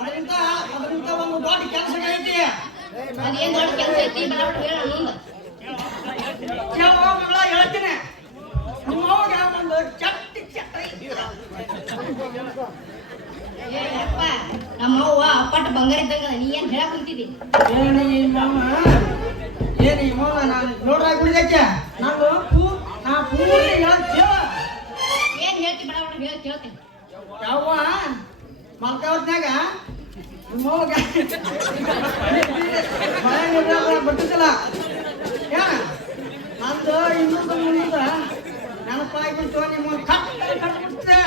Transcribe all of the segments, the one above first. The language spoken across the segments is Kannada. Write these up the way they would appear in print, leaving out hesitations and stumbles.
ಅದರಿಂದ ಒಂದು ದೊಡ್ಡ ಕೆಲಸಗಳೈತಿ. ಅದೇನ್ ದೊಡ್ಡ ಕೆಲಸ ಐತಿ ಬರಾಬರ್ ಹೇಳ ಮುಂದೆ. ಮಗಳ ಹೇಳ್ತೀನಿ, ನಿಮ್ಮವಾಗ ಒಂದು ಚಟ್ಟಿ ಏಪ್ಪ ನಮ್ಮವ್ವ ಅಪ್ಪಟ ಬಂಗಾರ ಇದ್ದಂಗ ನೀ ಏನ್ ಹೇಳಕ್ ಕುಂತಿದ್ದಿ? ಏನಿ ಮೌನ ನಾನು ನೋಡ್ರಾಗ ಬಿಡ್ದಕ್ಕೆ ನಾನು ಪೂರ್ತಿ ಹೇಳ್ತೀವ. ಏನ್ ಹೇಳ್ತಿ ಬರಾಬರ್ ಹೇಳ ಕೇಳ್ತೀನಿ. ಯಾವ ಮಲ್ಕಾವತ್ನಾಗ ನಿಮ್ಮವ್ಗ ಬರ್ತದಿಲ್ಲ ನಂದು ಇನ್ನೊಂದು ಮುಂದ ನೆನಪಾಗ್ಬಿಟ್ಟು ನಿಮ್ಮ ಕಟ್ಬಿಡ್ತೆ.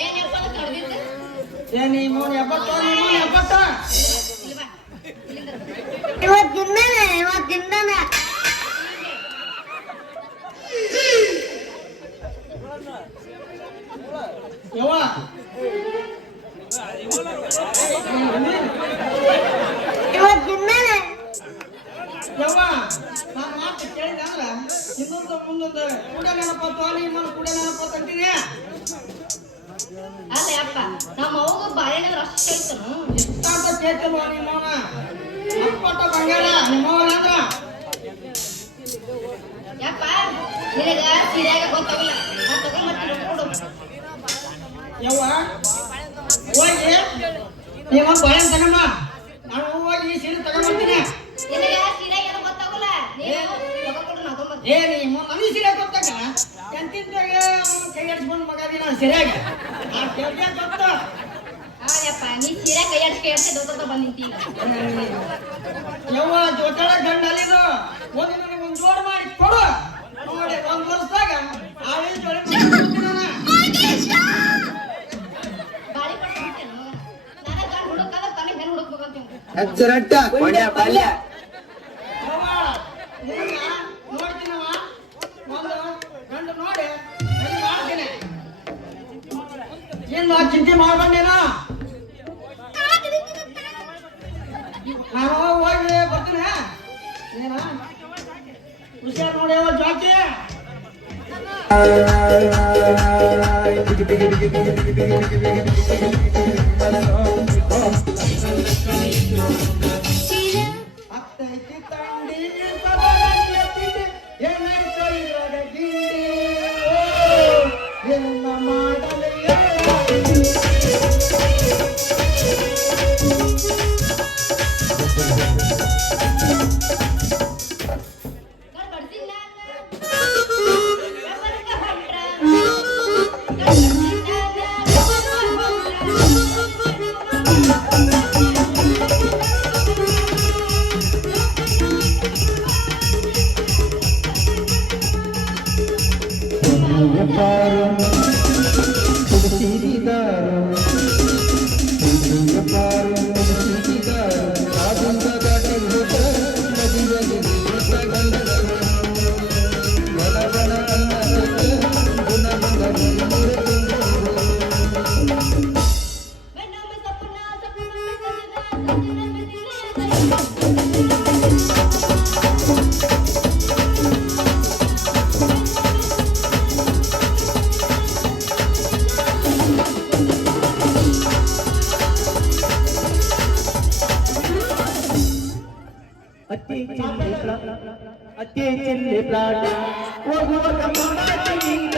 ಏನಪ್ಪ ಕಡ್ದಿದ್ದ? ಏನಿ ಮೌನ 70 ಇವತ್ತಿಂದಾನೆ ಯವ್ವ ಯವ್ವ ನಾನು ಮಾತು ಕೇಳಿದೆ ಅಂದ್ರ ಇನ್ನೊಂದು ಮುಂದೊಂದು ಕೂಡ ನೆನಪತ್ತು ನಿಮ್ಮ ಕೂಡ ನೆನಪತ್ತು ಅಂತೀನಿ. ಅಲ್ಲ ಅಪ್ಪ ನಮ್ಮ ಅವ್ಗ ಬಾಳೆಹಣ್ಣು ರಸ ಐತನು ಎಷ್ಟಾಂತ ಕೇಳ್ತಿಲ್ವ ನಿಮ್ಮವನ ಅಪ್ಪಟ ಬಂಗಾರ ನಿಮ್ಮವನ ಅಂದ್ರ ಯಪ್ಪ ನಿನಗ ಸೀರೆಯಾಗ ಗೊತ್ತಾಗಲ್ಲ ನಾ ತಗೊಂಡ್ಬರ್ತೀನಿ ಕೊಡು. ಯವ್ವ ಹೋಗಿ ನೀವು ಬಾಳೆಹಣ್ಣು ತಗೊಂಬ, ನಾನು ಹೋಗಿ ಸೀರೆ ತಗೊಂಡ್ಬರ್ತೀನಿ. ನಿನಗ ಸೀರೆ ಏನು ಗೊತ್ತಾಗಲ್ಲ ನೀನು ತಗೊಂಡ್ಕೊಡು ನಾ ತಗೊಂಡ್ಬರ್ತೀನಿ. ನಿಮ್ಮ ಮನೆ ಸೀರೆ ಗೊತ್ತಾಗ ಎಂತಿಂತಾಗ ಕೈ ಆಡಿಸ್ಕೊಂಡು ಮಗ ನಾನು ಸರಿಯಾಗ ಆ ಕೆಳಗೆ ಗೊತ್ತ. ಯಪ್ಪ ನೀ ಸೀರೆ ಕೈ ಆಡಿಸಿ ದೊಡ್ಡ ಬಂದ್ ನಿಂತಿ ಈಗ. ಯವ್ವ ಜೋತಾಳ ಗಂಡಲ್ಲಿದು ಒಂದು ನನಗೆ ಒಂದು ಜೋಡು ಮಾಡಿ ಕೊಡು ನೋಡಿ. ಒಂದು ವರ್ಷದಾಗ ಆವೇ ಜೋಡಿ ಮಾಡ್ತೀನಿ ನಾನು. ಬಾಳಿ ಪಡ್ಕೊಂಡ್ಬಿಟ್ಟೆ ನನಗ ಗಂಡ ಹುಡುಕಾದ ತನಗೆ ಹೆಣ್ಣು ಹುಡುಕ್ಬೇಕಂತ ಅಚ್ಚರಟ್ಟ ಕೊಂಡೆ ಪಲ್ಯ. ಯವ್ವ ನಿನ್ನ ನೋಡ್ತೀನವ ಒಂದು ಗಂಡು ನೋಡಿ ಸರಿ ಮಾಡ್ತೀನಿ. ಏನು ಚಿಂತೆ ಮಾಡ್ಬಂಡೇನ ನಾನು ಹೋಗಿ ಬರ್ತೀನಿ. ನೀನ ಹುಷಾರ್ ನೋಡಿ ಯಾವ ಜಾತಿ ಅತ್ತೈತಿ ತಂಡಿ ಏನಾಯ್ತು ಇವಾಗ ಗಿಂಡಿ ಏನ ಮಾಡಲಿ ಅತ್ತೆ ಚೆಲ್ಲೆ ಪ್ಲಾಟ ಹೋಗುವ ಕಮ್ಮನಿಂದ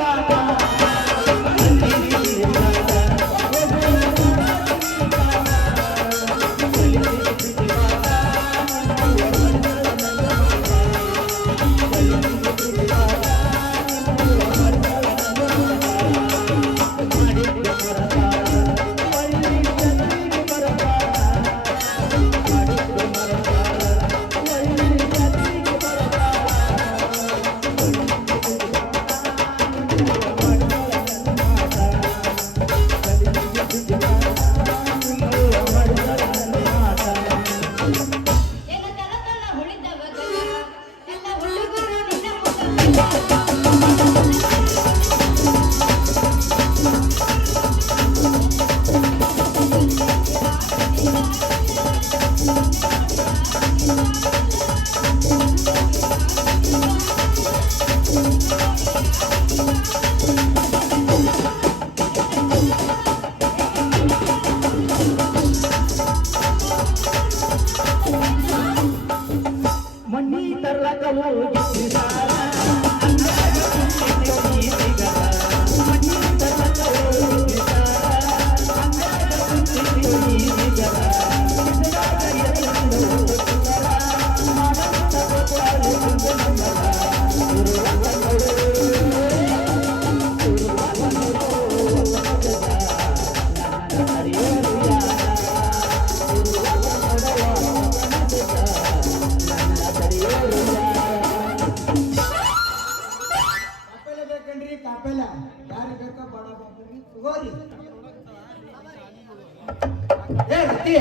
ತಗೋರಿ. ಏ ರತಿ,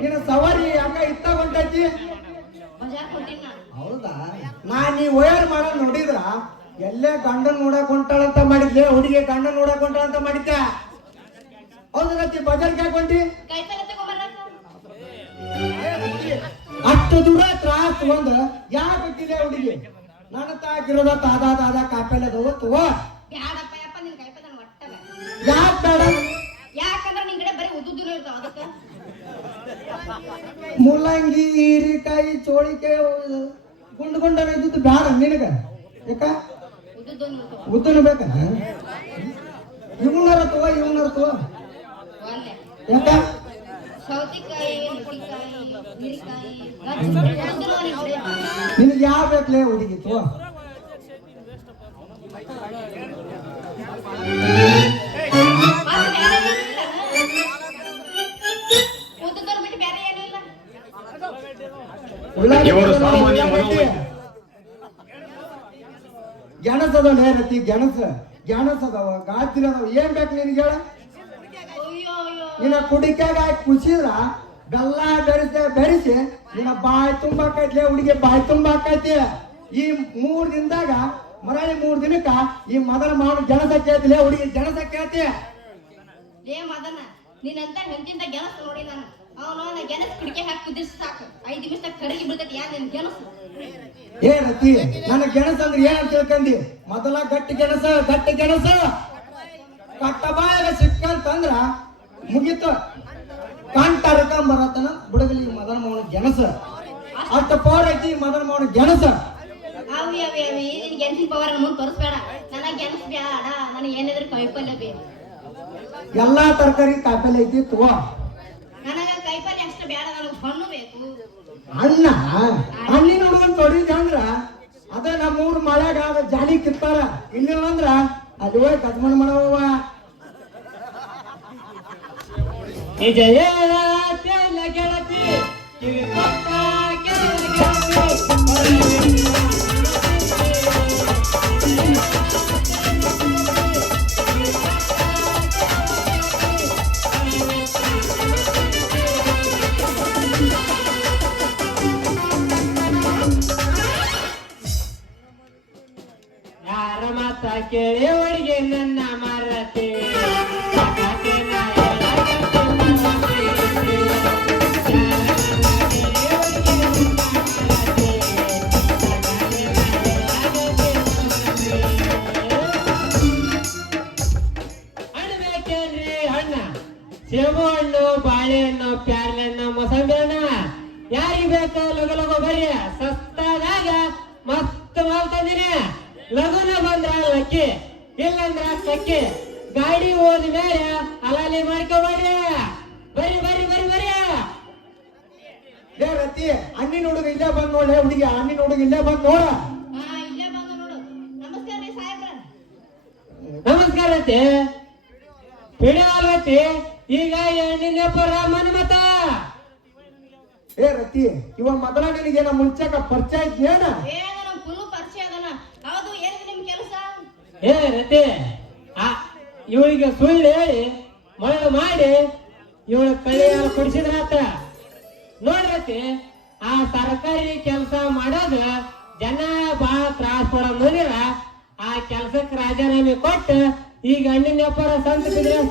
ನಿನ್ನ ಸವಾರಿ ಯಾಕ ಇತ್ತ ಹೊಂಟೈತಿ? ಬಜಾರ್ ಕೊಟ್ಟಿನ ಹೌದಾ? ನೀ ವಯರ್ ಮಾಡೋದ್ ನೋಡಿದ್ರ ಎಲ್ಲೇ ಗಂಡನ್ ನೋಡಕ್ ಹೊಂಟಾಳಂತ ಮಾಡಿದ್ದೆ, ಹುಡುಗಿ ಗಂಡನ್ ನೋಡಕ್ ಹೊಂಟಾಳಂತ ಮಾಡಿದ್ದೆ. ಹೌದು ರತಿ, ಬಜಾರ್ಗೆ ಯಾಕೆ ಹೊಂಟಿ? ಕೈಪಲ್ಲೆ ತಗೊಂಬರ್ಬೇಕು. ಅಷ್ಟು ದೂರ ತ್ರಾಸ್ ತಗೊಂಡ ಯಾಕೆ ಬಿಟ್ಟಿದೆ ಹುಡುಗಿ? ನನ್ನ ತಾಕಿರೋದ ತಾದ ಕಾಯಿಪಲ್ಲೆ ತಗೋ. ಬ್ಯಾಡಪ್ಪ ಯಪ್ಪ ನಿನ್ ಕೈಪಲ್ಲೆ ನನ್ ಒಟ್ಟ ಬೇಡ. ಯಾಕೆ ಬೇಡ? ಯಾಕಂದ್ರ ನಿನ್ ಕಡೆ ಬರೀ ಉದ್ದುದ್ದುನ ಇರ್ತಾವ ಅದಕ್ಕ. ಮುಲ್ಲಂಗಿ, ಹೀರಿಕಾಯಿ, ಚೋಳಿಕಾಯಿ ಗುಂಡನ ಇದ್ದಿದ್ದು ಬ್ಯಾಡ ನಿನಗ. ಯಾಕ? ಉದ್ದುದ್ದೂನು ಇರ್ತಾವ. ಉದ್ದನು ಬೇಕ? ಇವನರ ತಗೋ. ಒಲ್ಲೆ ಯಾಕ? ಸೌತಿಕಾಯಿ, ನುಗ್ಗಿಕಾಯಿ, ಹೀರಿಕಾಯಿ, ಉದ್ದುದ್ದೂನು ನಿನ್ ಕಡೆ. ನಿನಗೆ ಯಾವ ಬೇಕಲೇ ಹುಡುಗಿ? ತಗೋ. ಉದ್ದುದ್ದೂನು ಬಿಟ್ಟು ಬೇರೆ ಏನೂ ಇಲ್ಲ. ಇವರು ಸಾಮಾನ್ಯ ಮನೋವೈದ್ಯ. ಗೆಣಸ್ ಅದಾವ ರತಿ, ಗೆಣಸ್ ಅದಾವ, ಗಾಜಿನ ಅದಾವ. ಏನ್ ಬೇಕು ನಿನ್ಗೆ ಹೇಳ? ಅಯ್ಯೋ ಅಯ್ಯೋ ನಿನ್ನ ಕುಡಿಕಾಗ ಕುಸಿದ್ರ ಬೆಲ್ಲ ಬೆರೆಸಿ ನಿನ್ನ ಬಾಯಿ ತುಂಬಾಕೈತ್ಲೆ ಹುಡುಗಿ, ಬಾಯಿ ತುಂಬಾಕೈತಿ. ಈ 3 ದಿನದಾಗ ಮರಳಿ 3 ದಿನಕ್ಕ ಈ ಮೊದಲ ಮಾವನ ಗೆಣಸ ಕೇಳ್ತಿಲೆ ಹುಡುಗಿ, ಗೆಣಸ ಕೇಳ್ತಿ. ಲೇ ಮದನ, ನಿನ್ನಂತ ಹೆಂತಿಂದ ಗೆಣಸ್ ನೋಡಿ ನಾನು. ಅವನು ಗೆಣಸ್ ಕುಡಿಕೆ ಹಾಕಿ ಕುದಿಸಿ ಸಾಕು, 5 ನಿಮಿಷದಾಗ ಕರಗಿ ಬಿಡ್ತೈತಿ. ಯಾ ನಿನ್ ಗೆಣಸು? ಏ ರತಿ, ನನ್ನ ಗೆಣಸ ಅಂದ್ರೆ ಏನಂತ ತಿಳ್ಕಂದಿ? ಮೊದಲ ಗಟ್ಟಿ ಗೆಣಸ ಕಟ್ಟಬಾಯಾಗ ಸಿಕ್ಕಂತಂದ್ರ ಮುಗಿತು. ಕಂಟ ಬರತನ ಬುಡಗಲಿ ಮದನ ಮೌನ ಗೆಣಸ. ಅಷ್ಟ ಪವರ್ ಐತಿ ಮದನ ಮೌನ ಗೆಣಸ. ಅವಿ ನಿನ್ ಗೆಣಸಿನ ಪವರ್ ಮುಂದೆ ತೋರಿಸ್ಬೇಡ. ನನಗೆ ಗೆಣಸ್ ಬೇಡ, ನನಗೆ ಏನಿದ್ರು ಕೈಪಲ್ಯ ಬೇಕು. ಎಲ್ಲಾ ತರಕಾರಿ ಕಾಯಿಪಲ್ಲೆ ಐತಿ, ತಗೋ. ನನಗ ಕೈಪಲ್ಯ ಅಷ್ಟ ಬೇಡ, ನನಗೆ ಹಣ್ಣು ಬೇಕು. ಹಣ್ಣಿನ ಹುಡುಗನ್ ತೊಡಿದ ಅಂದ್ರ ಅದ ನಮ್ಮೂರ್ ಮಳ್ಯಾಗ ಅದ ಜಾಲಿ ಕಿತ್ತಾರ. ಇಲ್ಲಿಲ್ಲ ಅಂದ್ರ ಅಲ್ಲಿ ಹೋಗಿ ಕದ್ಮಣ್ ಮಾಡವ. ನಿಜ ಹೇಳಲ್ಲ ಗೆಳತಿ, ಕಿವಿ ಕೊಟ್ಟ ಯಾರ ಮಾತ ಕೇಳಿ ಒಳಗೆ ನನ್ನ ಮರತೆ. ಹಣ್ಣು ಬೇಕೇನ್ರಿ? ಹಣ್ಣ ಸೇಬು ಹಣ್ಣು, ಬಾಳೆಹಣ್ಣು, ಪ್ಯಾರ್ಲೆ ಹಣ್ಣು, ಮೊಸಂಬಿ ಹಣ್ಣು ಯಾರಿಗೆ ಬೇಕು? ಲಗು ಬರ್ರಿ, ಸಸ್ತಾದಾಗ ಮಸ್ತ್ ಮಾಲ್ ತಂದಿನಿ. ಲಗುನ ಬಂದ್ರ ಲಕ್ಕಿ, ಇಲ್ಲಂದ್ರ ಕಕ್ಕಿ. ಗಾಡಿ ಹೋದ ಮೇಲೆ ಅಲಾಲಿ ಮಾಡ್ಕೊಬೇಡ್ರಿ. ಬರ್ರಿ. ಏ ರತಿ, ಹಣ್ಣಿನ ಹುಡುಗ ಇಲ್ಲೇ ಬಂದ್ ನೋಡ್ಲೆ ಹುಡುಗಿ, ಹಣ್ಣಿನ ಹುಡುಗ ಇಲ್ಲೇ ಬಂದ್ ನೋಡ. ಇಲ್ಲೇ ಬಂದ ನೋಡು. ನಮಸ್ಕಾರ ರೀ ಸಾಹೇಬ್ರ. ನಮಸ್ಕಾರ ಅತ್ತಿ. ಪಿಡಿಯಾಲತ್ತಿ, ಈಗ ಎಣ್ಣಿನ ವ್ಯಾಪಾರ ಮನೆ ಮತ. ಏ ರತಿ, ಇವ ಮೊದಲ ನಿನಗೇನ ಮುಂಚೆಕ ಪರಿಚಯ ಐತ್ನೇನ? ನಮ್ ಫುಲ್ ಪರಿಚಯ ಅದನ. ಹೌದು, ಏನಿದೆ ನಿಮ್ ಕೆಲಸ? ಏ ರತಿ, ಇವಳಿಗೆ ಸುಳ್ಳು ಹೇಳಿ ಮರಳು ಮಾಡಿ ಇವಳ ಕಳ್ಳಿ ಹಾಲು ಕುಡಿಸಿದ್ರಾತ. ನೋಡ್ರತಿ, ಆ ಸರ್ಕಾರಿ ಕೆಲಸ ಮಾಡೋದು ಜನ ಬಹಳ ತ್ರಾಸ ಪಡೋ ನೋಡಿರ. ಆ ಕೆಲ್ಸಕ್ಕೆ ರಾಜೀನಾಮೆ ಕೊಟ್ಟು ಈಗ ಹಣ್ಣಿನ ವ್ಯಾಪಾರ ಸಂತ ಬಿದ್ರೆಸ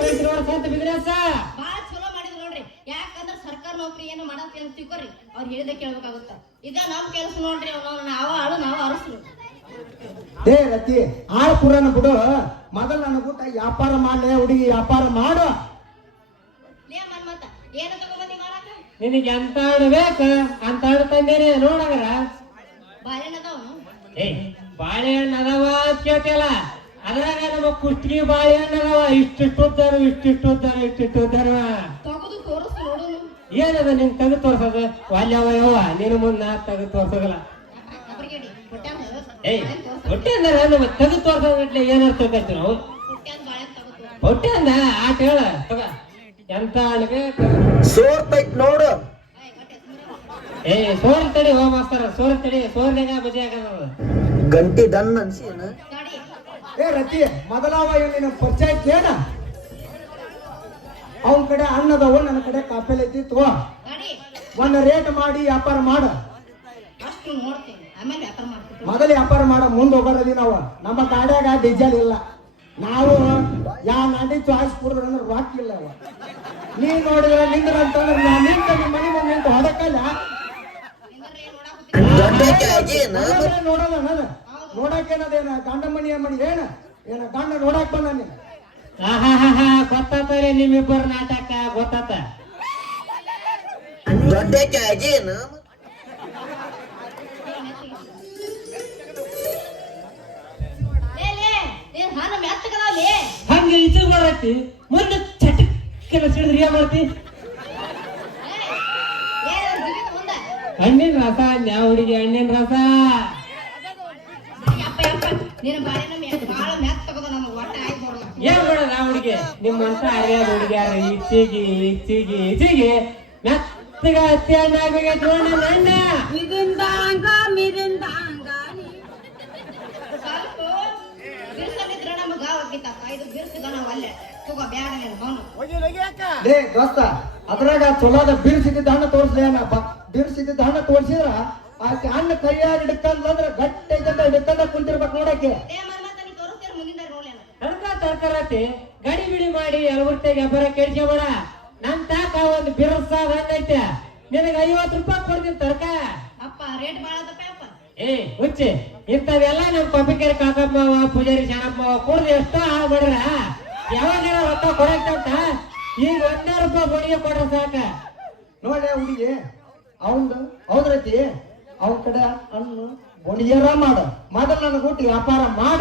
ಬಾಳ ಚಲೋ ಮಾಡಿದ್ರು ನೋಡ್ರಿ. ಯಾಕಂದ್ರ ಸರ್ಕಾರ ನೌಕರಿ ಏನು ಮಾಡತ್ತಿ ಅಂತ ತಿಳ್ಕೊರಿ, ಅವ್ರು ಹೇಳಿದ ಕೇಳ್ಬೇಕಾಗುತ್ತ. ಇದ ನಮ್ ಕೆಲಸ ನೋಡ್ರಿ. ನಾವ ಆಳು, ನಾವ ಅರಸರು. ಏ ರತಿ, ಆಳ ಪುರಾಣ ಬಿಡು. ಮೊದಲ ನನ್ನ ಊಟ ವ್ಯಾಪಾರ ಮಾಡ್ಲೆ ಹುಡುಗಿ, ವ್ಯಾಪಾರ ಮಾಡು. ಲೇ ಮನ್ಮತ, ಏನು ತಗೊಂಬಂದಿ ಮಾಡಾಕ? ನಿನಗೆ ಎಂತ ಹಣ್ಣು ಬೇಕು ಅಂತ ಹಣ್ಣು ತಂದೇನೆ ನೋಡಂಗ್ರ. ಬಾಳೆಹಣ್ಣು ಅದಾವ? ಬಾಳೆಹಣ್ಣು ಅದಾವ ಅಂತ ಕೇಳ್ತಿಯಲ್ಲ, ಅದ್ರಾಗ ನಮ್ಮ ಕುಷ್ಟಿಗೆ ಬಾಳೆಹಣ್ಣು ಅದಾವ. ಇಷ್ಟಿಷ್ಟು ಉದ್ದಾರ. ತಗದು ತೋರಿಸ್ ನೋಡುನು. ಏನದ ನಿನ್ ತೆಗೆದು ತೋರ್ಸೋದು? ವಾಲ್ಯವ ನೀನು ಮುಂದೆ ತೆಗೆದು ತೋರ್ಸೋದಿಲ್ಲ. ಅಬ್ರಿಗೇಡಿ ಹೊಟ್ಯಾನ ಹೊಟ್ಟೆ ಅಂದ್ರೆ ನಮ್ಮ ತೆಗೆದು ತೋರ್ಸೋದ್ಲೆ ಏನರ್ಥ ಬೇಕೈತಿ ನಾವು? ಹೊಟ್ಯಾನ ಬಾಳೆ ತಗದು ಹೊಟ್ಟೆ ಅಂದ ಆಟ ಹೇಳ ತಗ. ಎಂತ ಹಣ್ಣಿಗೆ ಸೋರ್ತೈತ್ ನೋಡು. ಸೋರ್ ತಡಿ ಹೋ ಮಾಸ್ತರ, ಸೋರ್ನಾಗ ಬಜೆ ಆಗದ. ಗಂಟಿ ಡನ್ ಅನ್ಸಿ. ಗಾಡಿ ಏ ರತಿ, ಮೊದಲವ ಇವ್ ನಿನ್ನ ಪರಿಚಯ ಐತೇನ? ಕಡೆ ಅನ್ನದವು ನನ್ನ ಕಡೆ ಕಾಪೇಲ್ ಐತಿ ತಗೋ ಗಾಡಿ ಒಂದ್ ರೇಟ್ ಮಾಡಿ ವ್ಯಾಪಾರ ಮಾಡ ಅಷ್ಟು ನೋಡ್ತೀನಿ ಆಮೇಲೆ ವ್ಯಾಪಾರ ಮಾಡ್ತೀನಿ ಮೊದಲು ವ್ಯಾಪಾರ ಮಾಡ ಮುಂದ್ ಹೋಗೋರದಿ ನಾವು ನಮ್ಮ ಗಾಡ್ಯಾಗ ಡೀಸೆಲ್ ಇಲ್ಲ ನಾವು ಯಾ ನಾಟಿ ಚಾಯ್ಸ್ ಕುಡಿದ್ರ ಅಂದ್ರೆ ರೊಕ್ಕ ಇಲ್ಲ ಅವ ನೀ ನೋಡಿದ್ರೆ ನಿಂದ್ರ ಅಂತಂದ್ರೆ ನಾ ನಿಂತ ನಿಮ್ಮ ಮನೆ ಮುಂದೆ ನಿಂತು ಹೊಡಕಲ್ಲ ನೋಡಲ್ಲ ನಾನು ನೋಡಕ್ ಏನದೇನ ಗಂಡ ಮಣಿಯ ಮಣಿ ಏನ ಗಂಡ ನೋಡಕ್ ಬಂದ ನೀನು ಗೊತ್ತಾತವ್ರಿ ನಿಮ್ಮಿಬ್ಬರ ನಾಟಕ ಗೊತ್ತಾತ ಹಾನ ಮೆತ್ತಗದಾವಲ್ಲಿ ಹಂಗೆ ಈಚೆ ಬರತ್ತಿ ಮುಂದೆ ಚಟಕ್ಕೆಲ್ಲ ಸಿಡಿದ್ರಿ ಏನ್ ಮಾಡ್ತಿ ಹಣ್ಣಿನ ರಸ ನ್ಯಾ ಹುಡುಗಿ ಹಣ್ಣಿನ ರಸ ಯಪ್ಪ ಯಪ್ಪ ನೀನು ಬಾಳೆನ ಬಾಳ ಮೆತ್ತಗದ ನಮ್ಗೆ ಒಟ್ಟ ಆಗಿ ಬರಲ್ಲ ಏನ್ ಮಾಡೋದ ಆ ಹುಡುಗಿ ನಿಮ್ಮಂತ ಹರಿಯಾದ ಹುಡುಗಿಯಾರ ಇಚ್ಚಿಗಿ ಮೆತ್ತಗ ಹತ್ತಿ ಹಣ್ಣಾಗ ನೋಡ ಅಣ್ಣ ಸ್ವಲ್ಪ ಬಿರ್ಸಲ್ಲಿದ್ರೆ ನಮಗ ಹೋಗಿತ್ತಕ್ಕ ಇದು ಬಿರ್ಸಿದ ನಾವು ಅಲ್ಲೇ ತಗೋ ಬ್ಯಾಡ ನೀನು ಅವನು ಲೇ ದೋಸ್ತ ಅದ್ರಾಗ ಚಲೋದ ಬಿರ್ಸಿದ್ದ ಹಣ್ಣು ತೋರಿಸ್ಲಿ ಬಿರ್ಸಿದ್ದ ಹಣ್ಣು ತೋರಿಸಿದ್ರ ಆಕೆ ಹಣ್ಣು ಕೈಯಾಗ ಹಿಡ್ಕಂದ್ರೆ ಗಟ್ಟಿ ಹಿಡ್ಕಂದ ಕುಂತಿರ್ಬೇಕು ನೋಡಕ್ಕೆ ಮತ್ತೆ ನೀ ತೋರಿಸ್ತೀರ ಮುಂದಿನ ನೋಡ್ಲೇನ ತರಕಾರತಿ ಗಡಿ ಬಿಡಿ ಮಾಡಿ ಯಲಬುರ್ತಿಗೆ ವ್ಯಾಪಾರ ಕೇಳ್ಕೊಬೇಡ ನನ್ ತಾಕ ಒಂದು ಬಿರ್ಸಾದ ಹಣ್ಣೈತೆ ನಿನಗೆ 50 ರೂಪಾಯಿ ಕೊಡ್ತೀನಿ ತರ್ಕ ಅಪ್ಪ ರೇಟ್ ಬಾಳ ಅದಪ್ಪ ಅಪ್ಪ ಹುಚ್ಚಿ ಇಂಥವೆಲ್ಲ ನಮ್ ಪಂಪಿಕೆರೆ ಕಾಕಮ್ಮವ ಪೂಜಾರಿ ಶಾಣಪ್ಪವ ಕುಡ್ದು ಎಷ್ಟೋ ಹಾಳು ಮಾಡ್ರ ಯಾವಾಗ ರೊಕ್ಕ ಕೊಡಕ್ತಂತ ಈಗ 100 ರೂಪಾಯಿ ಬಡಿಗೆ ಕೊಡ್ರ ಸಾಕ ನೋಡ್ಲೆ ಹುಡುಗಿ ಅವಂದು ಹೌದ್ರತಿ ಅವನ ಕಡೆ ಹಣ್ಣು ಬೊಣಿಯರ ಮಾಡ ಮೊದಲು ನನ್ನ ಗುಟ್ಟು ವ್ಯಾಪಾರ ಮಾಡ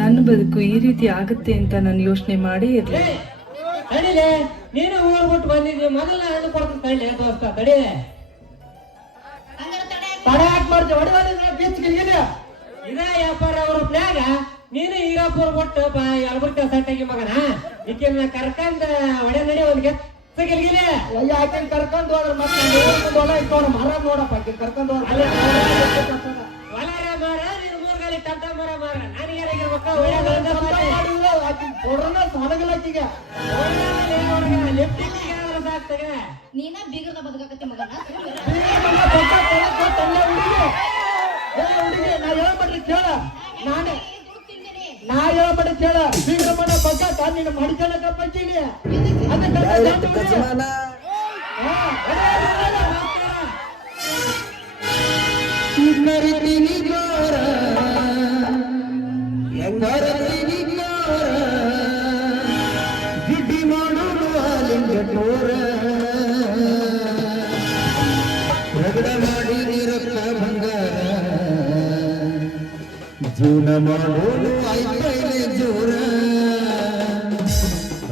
ನನ್ನ ಬದುಕು ಈ ರೀತಿ ಆಗುತ್ತೆ ಅಂತ ನಾನು ಯೋಚನೆ ಮಾಡೇ ಇರ್ಲಿಲ್ಲ. ತಡಿಲೆ ನೀನು ಊರ್ ಬಿಟ್ಟು ಬಂದಿದ್ವಿ ಮೊದಲ ಹಣ್ಣು ಕೊಡ್ತೀನಿ ತಡಿಲೆ ದೋಸ್ತ ತಡಿಲೆ ಹಂಗಾರೆ ತಡೆ ತಡ ಯಾಕೆ ಮಾಡ್ತೀವಿ ಹೊಡಿದ್ರೆ ಬೀಚ್ಗೆ ಇದೆ ಇದ ವ್ಯಾಪಾರ ಅವ್ರ ಪ್ಲಾಗ ನೀನು ಈರಾಪುರ್ ಬಿಟ್ಟು ಯಲಬುರ್ಗಿ ಸಟ್ಟಾಗಿ ಮಗನ ಈಕಿನ ಕರ್ಕಂದ ಒಡೆ ನಡಿ ಒಂದ್ ಗೆಲ್ಗಿಲೆ ಆಕೆನ್ ಕರ್ಕೊಂಡ್ ಹೋದ್ರ ಮತ್ತೆ ಹೊಲ ಇಟ್ಕೊಂಡು ಮರ ನೋಡಪ್ಪ ಆಕೆ ಕರ್ಕೊಂಡ್ ಹೋದ್ರ ಹೊಲರ ಮಾರ ನೀನು ಮೂರ್ಗಾಲಿ ಟಮಟ ಮರ ಮಾರ ನನಗೆ ಆಕೆ ಕೊಡ್ರನ ಸಾಲಗಲಾಕಿಗೆ ನೀನ ಬೀಗದ ಬದುಕಾಕತ್ತೆ ಮಗನ ನಾ ಹೇಳ್ಬಿಡ್ರಿ ಕೇಳ ನಾನೇ ದುಡ್ಡು ತಿಂತೀನಿ ನಾ ಹೇಳ್ಬಿಡ್ರಿ ಕೇಳ ಬೀಗ್ರ ಮನ ಬಗ್ಗಾಕ ನೀನು ಮಡಿಕಲಕ ಪಂಚೀನಿ ಗಿಡ್ಡಿ ಮಾಡೋದು ಆಲಿಂಗಟೋರ ರಗಡ ಮಾಡಿ ನೀರಕ್ಕ ಬಂಗಾರ ಜೀವನ ಮಾಡೋದು ಐಪೈಲೆ ಜೋರ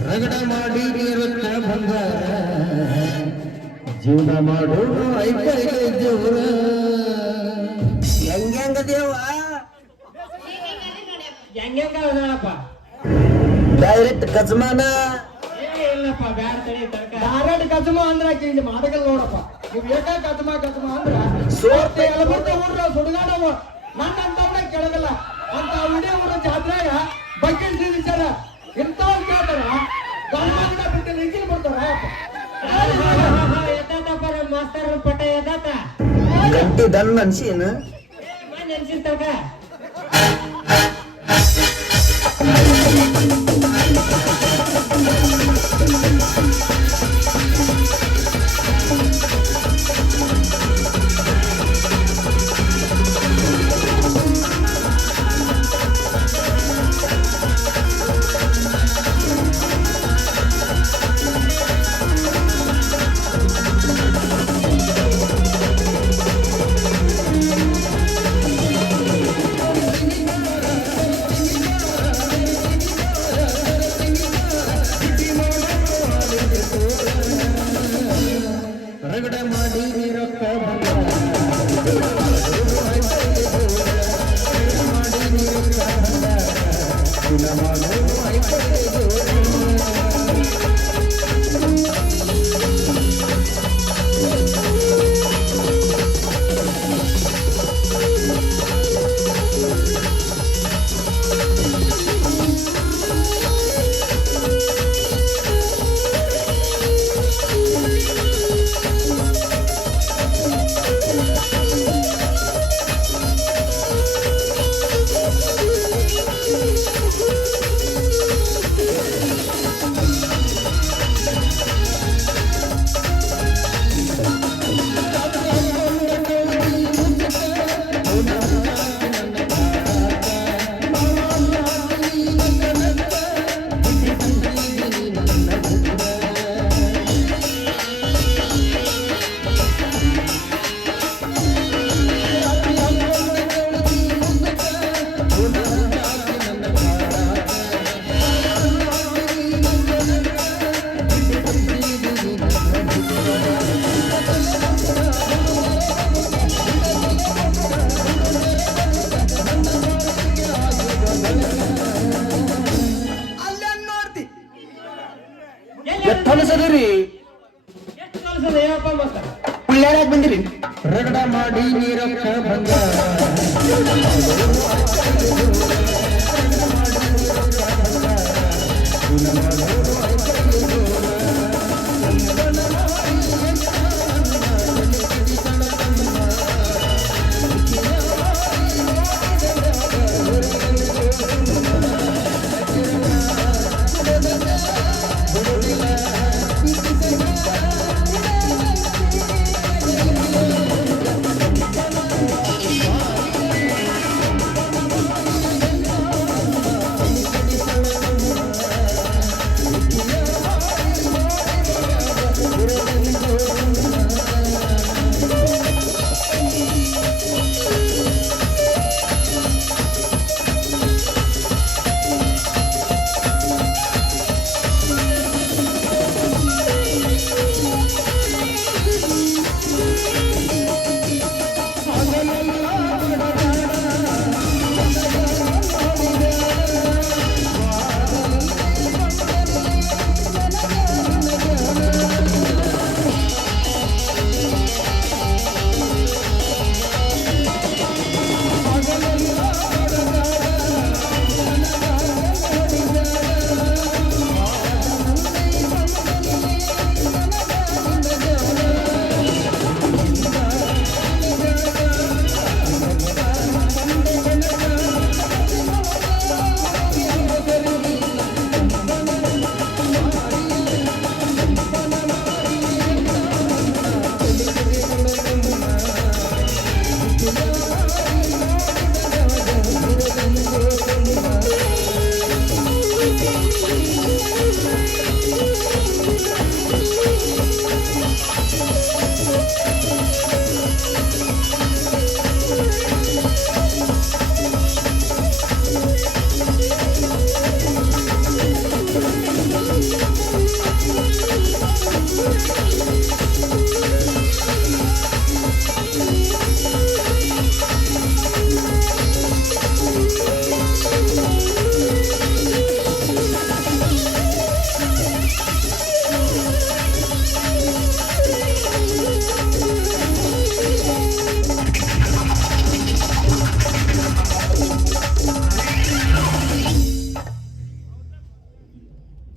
ರಗಡ ಮಾಡಿ ನೀರಕ್ಕ ಬಂಗಾರ ಜೀವನ ಮಾಡೋದು ಐಪೈಲೆ ಜೋರ ಹೆಂಗ ದೇವ ಹೆಂಗಪ್ಪ ಡೈರೆಕ್ಟ್ ಕಜ್ಮಾನ ಇಲ್ಲಪ್ಪ ಬ್ಯಾಡ ತಡಿ ತರ್ಕ ಡೈರೆಕ್ಟ್ ಕಜ್ಮ ಅಂದ್ರ ಇಲ್ಲಿ ಮಾಡಗಲ್ ನೋಡಪ್ಪ ನೀವು ಏಕ ಕಜ್ಮ ಅಂದ್ರ ಸೋರ್ತೆ ಎಲ್ಲ ಬರ್ತಾ ಊರ್ರ ಸುಡುಗಾಡವ ನನ್ನ ಅಂತವ್ರ ಕೆಳಗಲ್ಲ ಅಂತ ವಿಡಿಯೋ ಊರ ಜಾತ್ರೆಗ ಬಕೆಟ್ ಸಿಡಿಸ್ಯಾರ ಇಂಥವ್ರು ಕೇಳ್ತಾರ ಗಂಡ ಬಿಟ್ಟು ನಿಂತಿಲ್ ಬರ್ತಾರ ಎದ್ದಾತಪ್ಪ ನಮ್ಮ ಮಾಸ್ತರ್ ಪಟ ಎದ್ದಾತ ಗಟ್ಟಿ ದನ್ ಮನ್ಸಿನ ಮಣ್ಣು ಅನ್ಸಿಲ್ ತರ್ಕ ಕಲಸದ್ರಿ ಎಷ್ಟು ಕಲ್ಸದ ಹೇಳಪ್ಪ ಮತ್ತ ಯಾರ್ಯಾಕ್ ಬಂದಿರಿ ರಗಡ ಮಾಡಿ ನೀರಕ್ಕ ಬಂದ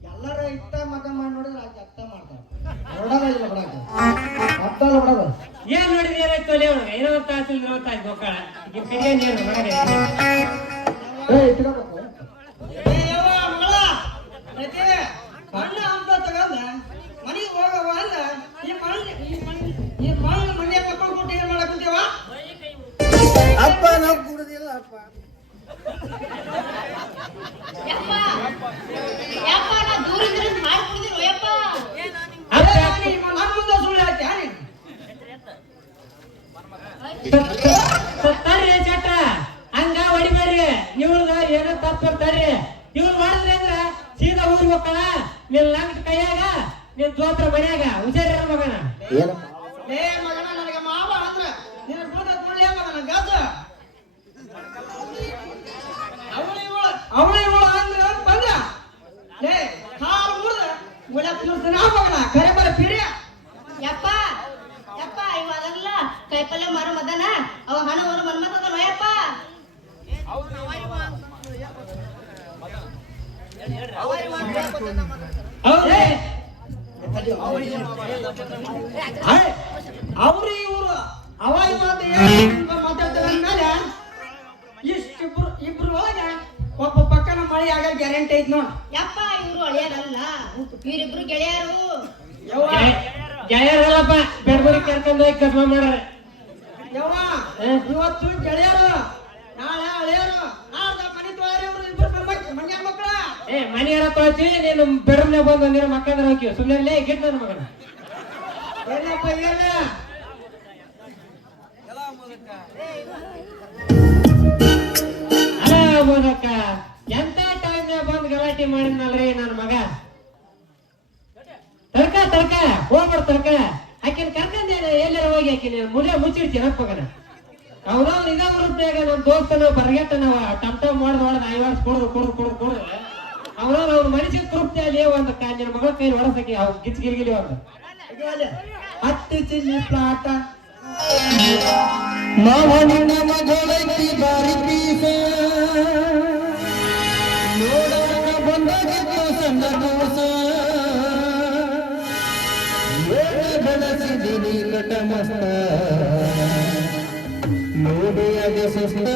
ಎಲ್ಲರ ಇಷ್ಟ ಮತ ಮಾಡಿ ನೋಡಿದ್ರೆ ಆಕೆ ಅರ್ಥ ಮಾಡ್ತಾರೆ ಹೊರಡೋದಿಲ್ಲ ಬಿಡಾಕ ಅರ್ಥಲ್ಲ ಬಿಡೋದು ಏನ್ ನೋಡಿದ್ರೆ ಏನಾಯ್ತು ಅಲ್ಲಿ ಅವ್ನು ಏನೋ ತಾಸಿಲ್ ನೋಡ್ತಾ ಇದ್ ಮಕ್ಕಳ ಈ ಕಡೆ ನೀರು ಮಗನೇ ಇಟ್ಕೋಬೇಕು ಮಣ್ಣ ಅಂತ ತಗೊಂಡ ಮನೆಗೆ ಹೋಗವ ಅಂದ ಈ ಮಣ್ಣು ಮನೆ ಮಕ್ಕಳು ಕೊಟ್ಟು ಏನ್ ಮಾಡಕಂತೀವ ಅಪ್ಪ ನಾವು ಕುಡುದಿಲ್ಲ ಅಪ್ಪ ಯಪ್ಪ ಯಪ್ಪ ನಾ ದೂರ ಇದ್ರೆ ಹಾಳು ಕುಡಿದಿರೋ ಯಪ್ಪ ನನ್ನ ಮುಂದೆ ಸುಳ್ಳು ಹೇಳ್ತೀಯ ತರ್ರಿ ಚಟ್ಟ ಹಂಗ ಹೊಡಿಬೇಡ್ರಿ ಇವ್ರದ ಏನೋ ತಪ್ಪು ತರ್ರಿ ಇವ್ರು ಮಾಡಿದ್ರಿ ಅಂದ್ರ ಸೀದಾ ಊರಿಗೆ ಹೋಗ್ತಾಳ ನಿನ್ ಲಂಗ್ ಕೈಯಾಗ ನಿನ್ ಜೋತ್ರ ಮನ್ಯಾಗ ಹುಷಾರಿರ ಮಗನ ಲೇ ಮಗನ ನನಗೆ ಮಾವ ಅಂದ್ರ ನಿನ್ನ ಕೂಡ ಕೊಡ್ಲಿ ಮಗನ ಗಾಸ ಅವಳ ಇವಳ ಅಂದ್ರ ಬಂದ ಲೇ ಕಾಲು ಮುರಿದ ಮುಳ ತಿರ್ಸ್ತಾನ ಮಗನ ಕರೆ ಬರ ಪಿರಿಯ ಯಪ್ಪ ಯಪ್ಪ ಇವ ಅದಲ್ಲ ಕೈಪಲ್ಯ ಮಾರು ಮದನ ಅವ ಹಣ ಒಂದು ಮನ್ಮತದ ಯಪ್ಪ ಹೌದೇ ಅವ್ರು ಇವ್ರು ಅವಾಯಿ ಮಾತು ಮಾತಾಡ್ತಾರೆ ಅಂದ್ಮೇಲೆ ಇಬ್ರು ಒಳಗೆ ಒಬ್ಬ ಪಕ್ಕನ ಮಳೆ ಆಗ ಗ್ಯಾರಂಟಿ ಐತ್ ನೋಡ್ ಯಪ್ಪ ಇವ್ರು ಅಳಿಯಾರಲ್ಲ ಇವರಿಬ್ರು ಗೆಳೆಯರು ಗೆಳೆಯರಲ್ಲಪ್ಪ ಬೆಡ್ಬರಿ ಕರ್ಕೊಂಡು ಹೋಗಿ ಕಸ್ಮ ಮಾಡ್ರ ಯವ್ವ ಇವತ್ತು ಗೆಳೆಯರು ನಾಳೆ ಹಳೆಯರು ನಾಳೆ ಮನೆ ತೋರಿ ಇವ್ರು ಇಬ್ರು ಮಂಗ್ಯಾನ ಮಕ್ಕಳ ಮನೆಯಾರ ತೊಳ್ತೀವಿ ನೀನು ಬೆಡ್ರೂಮ್ನಾಗ ಬಂದು ನೀನು ಮಕ್ಕಂದ್ರೆ ಹೋಗ್ತೀವಿ ಸುಮ್ಮನೆ ಗಿಟ್ ನನ್ನ ಮಗನ ಏನಪ್ಪ ಏನ ಅಲ್ಲ ಬೋದಕ್ಕ ಎಂತ ಟೈಮ್ನಾಗ ಬಂದು ಗಲಾಟೆ ಮಾಡಿದ್ನಲ್ರಿ ನನ್ನ ಮಗ ತರ್ಕ ಹೋಗ್ಬಾರ ತರ್ಕ ಆಕಿನ ಕರ್ಕಂದೇನೆ ಎಲ್ಲಾರ ಹೋಗಿ ಆಕಿನ ಮುಳ್ಳೆ ಮುಚ್ಚಿಡ್ತೀನಿ ಮಗನ ಅವ್ನವ್ನು ಇದ ರೂಪಾಯಾಗ ನಮ್ಮ ದೋಸ್ತನ ಬರ್ಗೆಟ್ಟ ನಾವ ಟಮ್ ಟಮ್ ಮಾಡ್ದು ಐವಾಡ್ಸ್ ಕೊಡುದು ಅವ್ನ ಮನುಷ್ಯ ತೃಪ್ತಿ ಅಲ್ಲಿ ಒಂದು ನಿನ್ನ ಮಗಳ ಕೈ ಹೊಡಸಕ್ಕೆ ಅವ್ನು ಗಿಚ್ಗಿರ್ಗಿಲಿ ಒಂದು ಹತ್ತಿ ಚಿಲ್ಲಿ ಪ್ಲಾಟ ಮಾವನಿನ ಮಗಳೈತಿ ಬಾರಿ ಪೀಸ ನೋಡೋಣ ಬಂದಾಗಿತ್ತು ಸಣ್ಣ ದೋಸ ಬೆಳೆಸಿದ್ದೀನಿ ಕಟ ಮಸ್ತ ನೋಡಿ ಅಗೆ ಸುಸ್ತ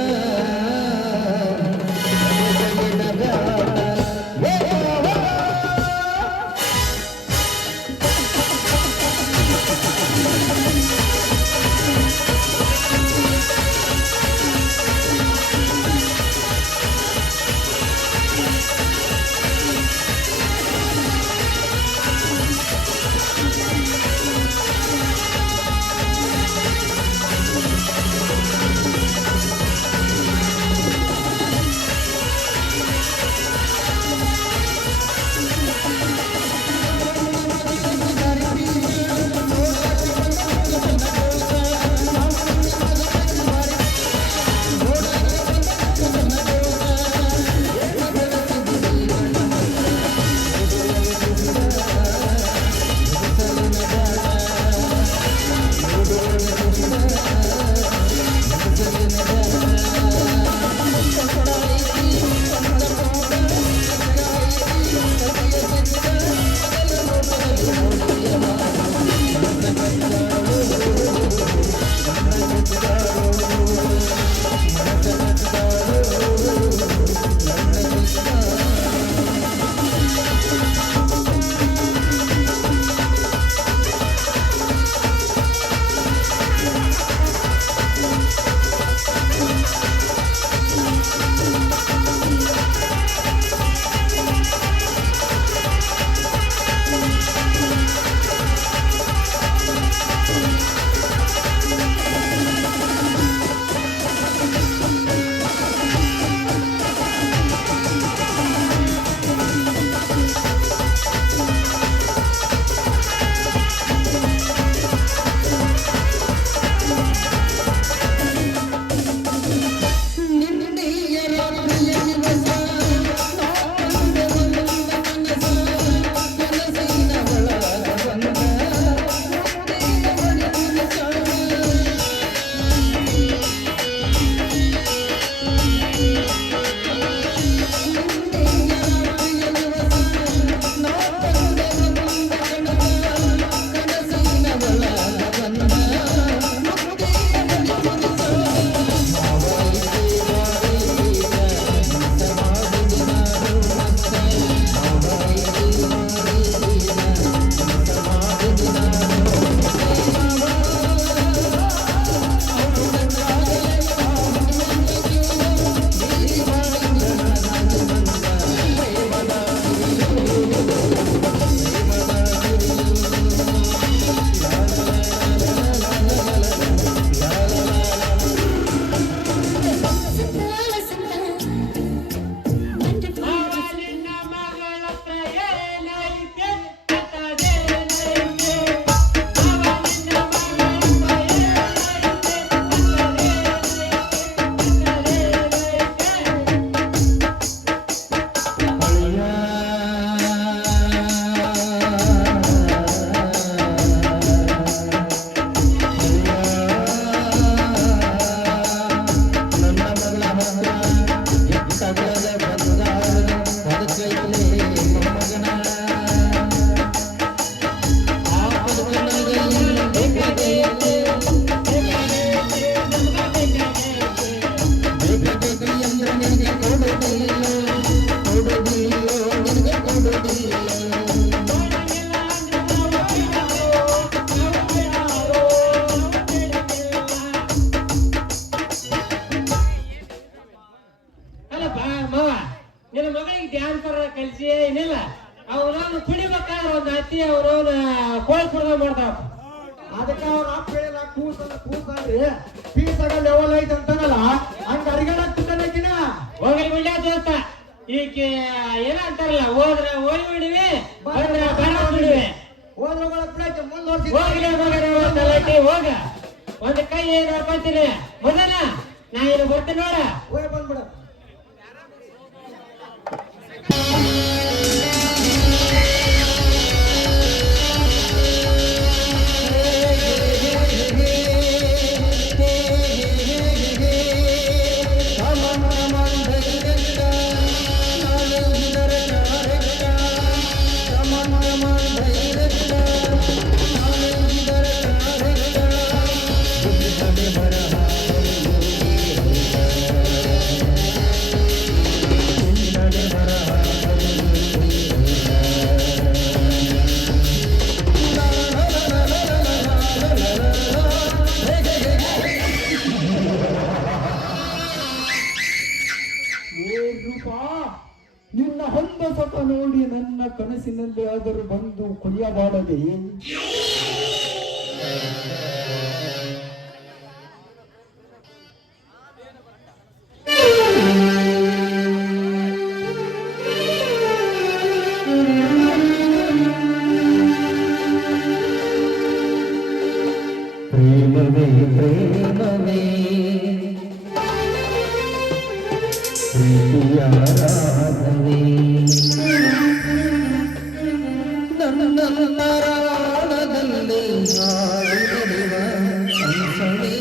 ಕೋಳಿ ಕುಡ್ದ ಮಾಡ್ತಾವ. ಅದಕ್ಕೆ ಅವ್ರ ಅಪ್ಪ ಹೇಳಿಲ್ಲ ಕೂಸಲ್ರಿ ಪೀಸಾಗ ಲೆವೆಲ್ ಐತೆ ಅಂತಾನಲ್ಲ ಹಂಗ ಅರಿಗಾಡಕ್ ಕುಂತಾಕಿನ ಹೋಗ್ಲಿ ಬಿಡ್ಲ ದೋಸ್ತ. ಈಗ ಏನ ಅಂತಾರಲ್ಲ, ಹೋದ್ರ ಹೋಗಿ ಬಿಡಿವಿ, ಬಂದ್ರ ಬೇಡ ಬಿಡಿವಿ. ಹೋದ್ರ ಬಿಡಕ್ಕೆ ಮುಂದುವರ್ಸಿ ಹೋಗ್ಲಿ ತಲಾಟಿ ಹೋಗ. ಒಂದ್ ಕೈ ನೋಡ್ಕೊಂತೀನಿ ಮೊದಲ ನಾ ಏನು ಬರ್ತೀನಿ ನೋಡ. ಹೋಗಿ ಬಂದ್ಬಿಡ. ಯಾರಾದರೂ ಬಂದು ಕುಡಿಯಬಾರದೆ? ಪ್ರೇಮವೇ ಪ್ರೇಮವೇ ಪ್ರೀತಿಯ ರಾಗವೇ ನನ್ನ ರಾಗದಲ್ಲಿ ಹಾಡುತ್ತಿರುವ ಹಂಸವೇ.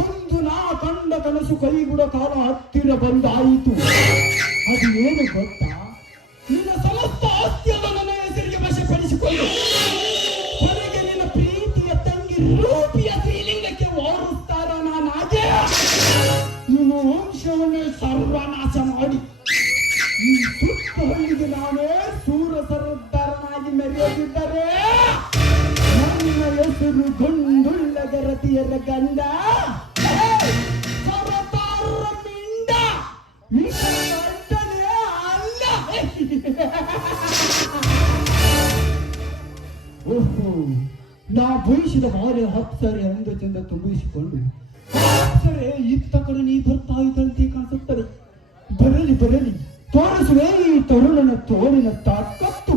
ಒಂದು ನಾ ಕಂಡ ಕನಸು ಕೈಗುಡ ಕಾಲ ಹತ್ತಿರ ಬಂದಾಯಿತು. ಅದು ಏನು ಗೊತ್ತಾ? ನಿನ್ನ ಸಮಸ್ತ ಆಸ್ತಿಯನ್ನು ನನ್ನ ಹೆಸರಿಗೆ ವಶಪಡಿಸಿಕೊಂಡು ಹೊರಗೆ ನಿನ್ನ ಪ್ರೀತಿಯ ತಂಗಿ ರೂಪಿಯ ಶ್ರೀಲಿಂಗಕ್ಕೆ ಓಡಿಸ್ತಾರ ನಾನಾಗೆ ನಿನ್ನ ವಂಶವನ್ನೇ ಸರ್ವನಾಶ ಮಾಡಿ ಈ ಸುತ್ತ ಹಳ್ಳಿಗೆ ನಾನೇ ಸೂರ ಸರ್ದಾರನಾಗಿ ಮೆರೆಯದಿದ್ದರೆ ನನ್ನ ಹೆಸರು ಗುಂಡುಳ್ಳದ ರತಿಯರ ಗಂಡ ಸರದಾರ ಮಿಂಡ ಅಡ್ಡನೇ ಅಲ್ಲ. ಓಹೋ, ನಾ ಬಯಸಿದ ಮಾಲೆ ಹಪ್ಸರೆ ಅಂದ ಚಂದ ತುಂಬಿಸಿಕೊಂಡು ಹಪ್ಸರೆ ಇತ್ತ ಕಡೆ ನೀ ಬರ್ತಾ ಇದ್ದಂತೆ ಕಾಣಿಸುತ್ತದೆ. ಬರಲಿ ಬರಲಿ, ತೋರಿಸುವೆ ಈ ತರುಣನ ತೋಳಿನ ತಾಕತ್ತು.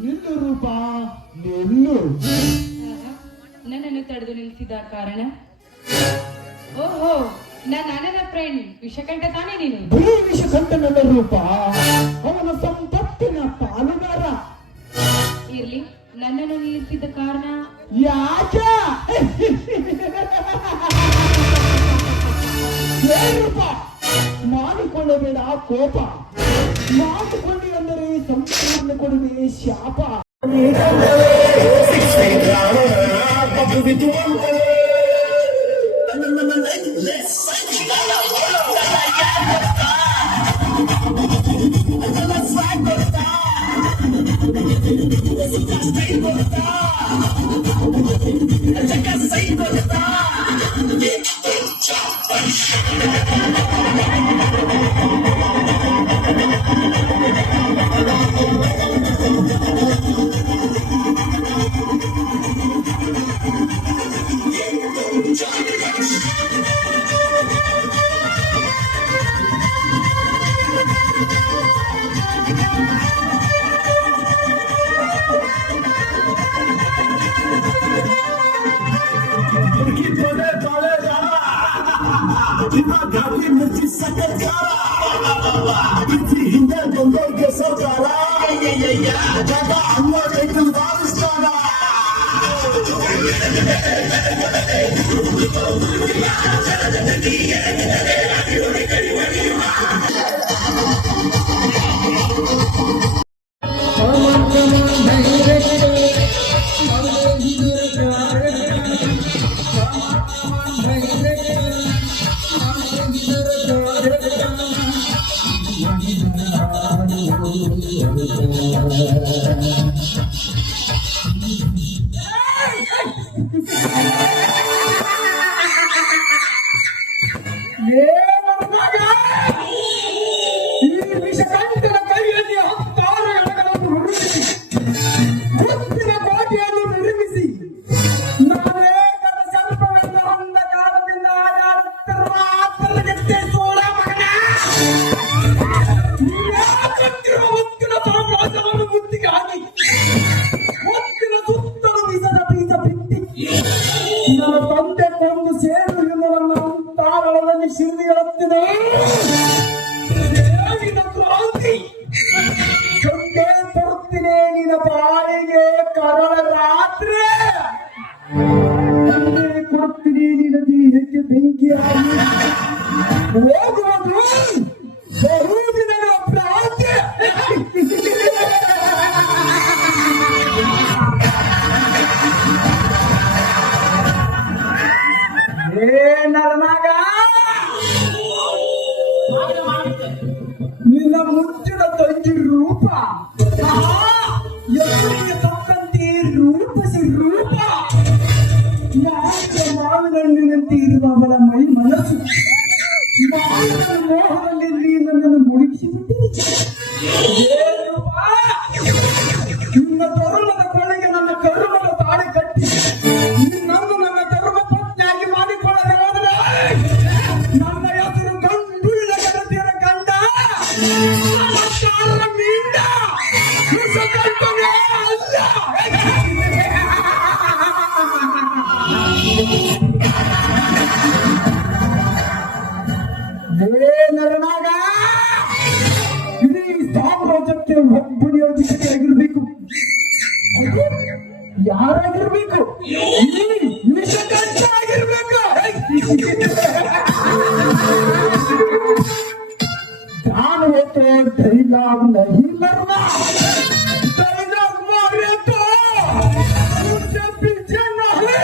ನಿಲ್ಲು ರೂಪ, ನಿಲ್ಲು. ನನ್ನನ್ನು ತಡೆದು ನಿಲ್ಲಿಸಿದ ಕಾರಣ? ಓಹೋ, ನನ್ನ ಅಣ್ಣನ ಫ್ರೆಂಡ್ ವಿಷಕಂಠ ತಾನೇ ನೀನು? ಬರೀ ವಿಷಕಂಠನಲ್ಲ ರೂಪ, ಅವನ ಸಂಪತ್ತಿನ ಪಾಲುಗಾರ. ಇರ್ಲಿ, ನನ್ನನ್ನು ನಿಲ್ಲಿಸಿದ ಕಾರಣ? ಯಾಕೆ ರೂಪ, ಮಾಡಿಕೊಳ್ಳಬೇಡ ಕೋಪ. ಮಾಡಿಕೊಂಡಿ ಅಂದರೆ ಸಂಪೂರ್ಣ ಕೊಡುವೆ ಶಾಪ. ಹಿಂದೆ ಬಂದೋರ್ಗೆ ಸರ್ಕಾರ ಅನ್ನ ರೈತರು ಬಾರಿಸ್ತಾರ. ತಂದೆ ಕೊಂದು ಸೇರು ತಾರಳದಲ್ಲಿ ಶಿರ್ದಿ ಹೇಳುತ್ತಿದೆ. ಕ್ರಾಂತಿ ಸಂತೆ ತರುತ್ತೀನಿ ನಿನ್ನ ಬಾಳಿಗೆ ಕರಳ ರಾತ್ರಿ ಕೊಡುತ್ತೀನಿ ನಿನ್ನ ದೇಹಕ್ಕೆ ಬೆಂಕಿಯಾಗಿ ಹೋಗುವುದು ಬಹುದಿನದ ಪ್ರಾಂತ್ಯ. ನರನಾಗ ನಿನ್ನ ಮುಚ್ಚಿದ ತಂಗಿ ರೂಪ ಎಲ್ಲಿಗೆ ತಕ್ಕಂತೆ ರೂಪಸಿ ರೂಪ. ಯಾಕೆ ಮಾವಿನಣ್ಣಿನಂತೆ ಇರುವ ಅವಳ ಮೈ ಮನಸ್ಸು ಮಾವಿನ ಮೋಹದಲ್ಲಿ ನನ್ನನ್ನು ಮುಳುಗಿಸಿಬಿಟ್ಟಿದೆ. ನಿನ್ನ ತರುಣದ ಕೊನೆಗೆ ನನ್ನ ಕರುಣದ ತಾಳಿ ಕಟ್ಟಿ ನಿನ್ನನ್ನು ನನ್ನ ಧರ್ಮ ಪತ್ನಿಯಾಗಿ ಮಾಡಿಕೊಳ್ಳದೆ ಹೋದರೆ ನರನಾಗ ಇಡೀ ಸಾಮ್ರಾಜ್ಯಕ್ಕೆ ಒಬ್ಬನೇ ಅಧಿಕಾರಿ ಆಗಿರ್ಬೇಕು. ಅದು ಯಾರಾಗಿರ್ಬೇಕು? ವಿಷಕಂಠ ಆಗಿರ್ಬೇಕು. ध्यान हो तो डायलॉग नहीं मरना, डायलॉग मारे तो उससे पीछे नहीं.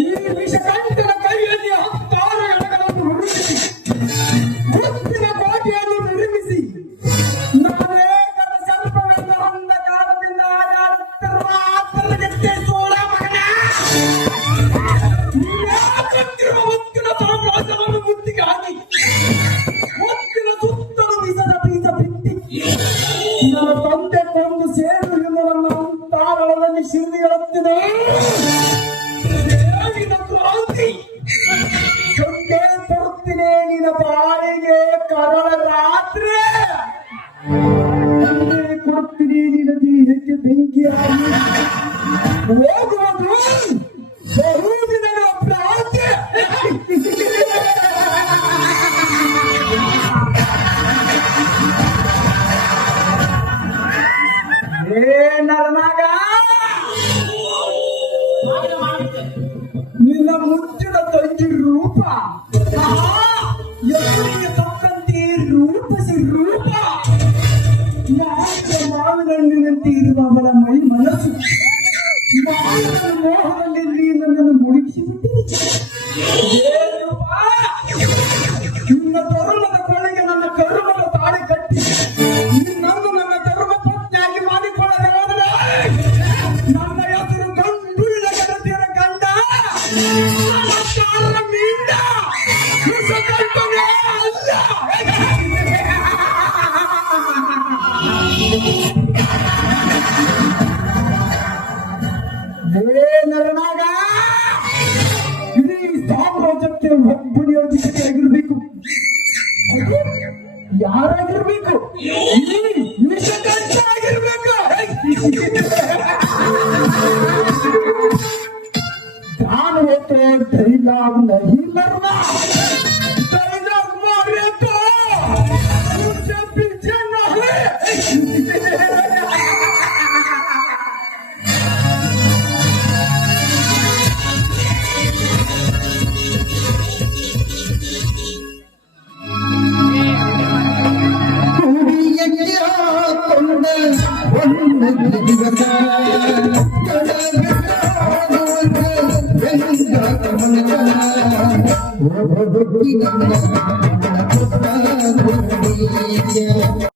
ಈ ವಿಷಕಂಠನ ಕೈಯಲ್ಲಿ 16 ಎಳೆಗಳನ್ನು ಹುಡುಕಿಸಿ ಮುತ್ತಿನ ಕೋಟೆಯನ್ನು ನಿರ್ಮಿಸಿ ನಾನೇಕದ ಸರ್ಪವೆಂದು ಅಂದ ಕಾಲದಿಂದ ಆಡಾಡುತ್ತಿರುವ ಆತನಗತ್ತೆ ಸೋಳ ಮಗನ ನೀನಾಗುತ್ತಿರುವ ಮುತ್ತಿನ ಸಾಮ್ರಾಜ್ಯವನ್ನು ಮುತ್ತಿಗೆ ಹಾಕಿ ಮುತ್ತಿನ ಸುತ್ತಲೂ ವಿಸದ ಬೀಜ ಬಿತ್ತಿ ನನ್ನ ತಂದೆ ಕೊಂದು ಸೇರು ಎಂದು ನನ್ನ ತಾರಳದಲ್ಲಿ ಶಿರದಿ ಹೇಳುತ್ತಿದೆ. ಕ್ರಾಂತಿ ಸೊಂದೆ ತರುತ್ತೀನಿ ನಿನ್ನ ಬಾಳಿಗೆ ಕರಳ ರಾತ್ರಿ ಕೊಡುತ್ತೀನಿ ನಿನ್ನ ದೇಹಕ್ಕೆ ಬೆಂಕಿಯಾಗಿ ಹೋಗುವುದು ಬಹುದಿನಗಳ ಪ್ರಾಂತ್ಯ. ನರನಾಗ ನಿನ್ನ ಮುಚ್ಚಿನ ತಂಗಿ ರೂಪ ಎವರಿಗೆ ತಕ್ಕಂತೆ ರೂಪಸಿ ರೂಪ ಮಾವಿನ ಹಣ್ಣಿನಂತೆ ಇರುವ ಅವಳ ಮೈ ಮನಸ್ಸು ಮಾವಿನ ಮೋಹದಲ್ಲಿ ನೀ ನನ್ನನ್ನು ಮುಳುಗಿಸಿಬಿಟ್ಟಿದೆ. ನಿನ್ನ ತರುಣದ ಕೊಳ್ಳೆಗೆ ನನ್ನ ಕರುಣದ ತಾಳಿ ಕಟ್ಟಿ ನಿನ್ನನ್ನು ನನ್ನ ಧರ್ಮ ಪತ್ನಿಯಾಗಿ ಮಾಡಿಕೊಳ್ಳದೆ ಹೋದರೆ ನನ್ನ ಹೆಸರು ಗಂಡುಳ್ಳ ಗಣತಿಯರ ಗಂಡ ಮೀಂಡ ವಿಷಕಲ್ಪವೇ ಅಲ್ಲ. ನರನಾಗ ಇಡೀ ಸಾಮ್ರಾಜ್ಯಕ್ಕೆ ಒಬ್ಬನೇ ಅಧಿಕಾರಿ ಆಗಿರ್ಬೇಕು. ಅದು ಯಾರಾಗಿರ್ಬೇಕು? ವಿಷಕಂಠ ಆಗಿರ್ಬೇಕು. ध्यान हो तो डायलॉग नहीं मरना, डायलॉग मारे तो उससे पीछे नहीं.